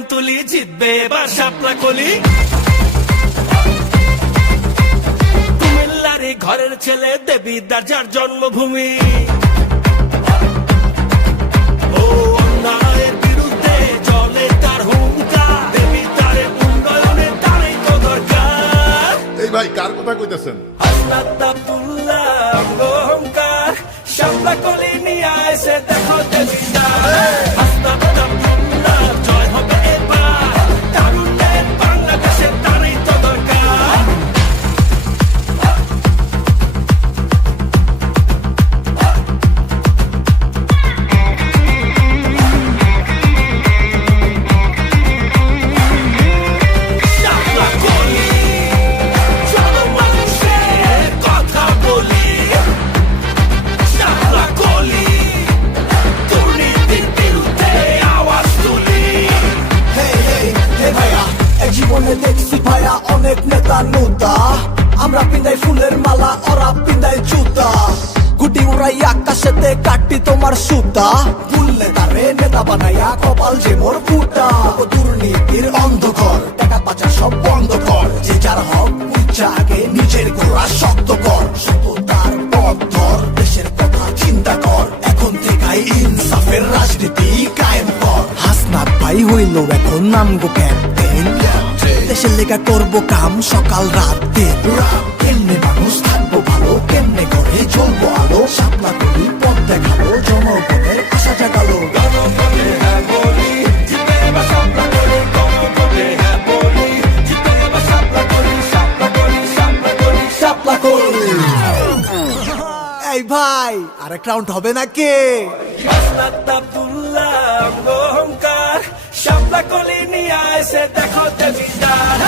গান তুলি, জিতবে এবার শাপলা কলি। কুমিল্লার ঘরের ছেলে, দেবীদার যার জন্মভূমি। ও অন্যায়ের বিরুদ্ধে চলে তার হুঙ্কার, দেবীদারে উন্নয়নে তারই তো দরকার। এই ভাই কার কথা কইতেছেন? হাসনাত আব্দুল্লাহ অহংকার, শাপলা কলি নিয়ে এসে দেখো দেবীদার। হাসনাত আব্দুল্লাহ জয় হবে এবার, তারুণ্যের বাংলাদেশে তারই তো দরকার। শাপলা কলি, চলো মানুষের কথা বলি। শাপলা কলি, দুর্নীতির বিরুদ্ধে আওয়াজ তুলি। ভাইয়া এই জীবনে দেখছি ভাইয়া অনেক নেতা নুতা, আমরা পিন্দাই ফুলের মালা, ওরা পিন্দায় জুতা। গুটি উড়াই আকাশেতে কাটি তোমার সুতা, ভুললে তারে নেতা বানাইয়া কপাল যে মোর ফুটা। ও দুর্নীতির অন্ধকার, টাকা পাচার সব বন্ধ কর, যে যার হক উচ্চা আগে নিজের গোড়া শক্ত কর। সততার পথ ধর, দেশের কথা চিন্তা কর, এখন থেকেই ইনসাফের রাজনীতি কায়েম কর। হাসনাত ভাই হইল এখন নামগো ক্যাপ্টেন, দেশের লেগা করবো কাম সকাল রাত দিন। কেমনে মানুষ থাকবো ভালো, কেমনে করে চলবো আলো। শাপলা কলি পথ দেখালো, জনগণের আশা জাগালো। গণভোটে হ্যাঁ বলি, জিতবে এবার শাপলা কলি। গণভোটে হ্যাঁ বলি, জিতবে এবার শাপলা কলি। শাপলা কলি, শাপলা কলি, শাপলা কলি। এই ভাই আরেক রাউন্ড হবে নাকি? হাসনাত আব্দুল্লাহ অহংকার, শাপলা কলি নিয়ে এসে দেখো দেবীদার।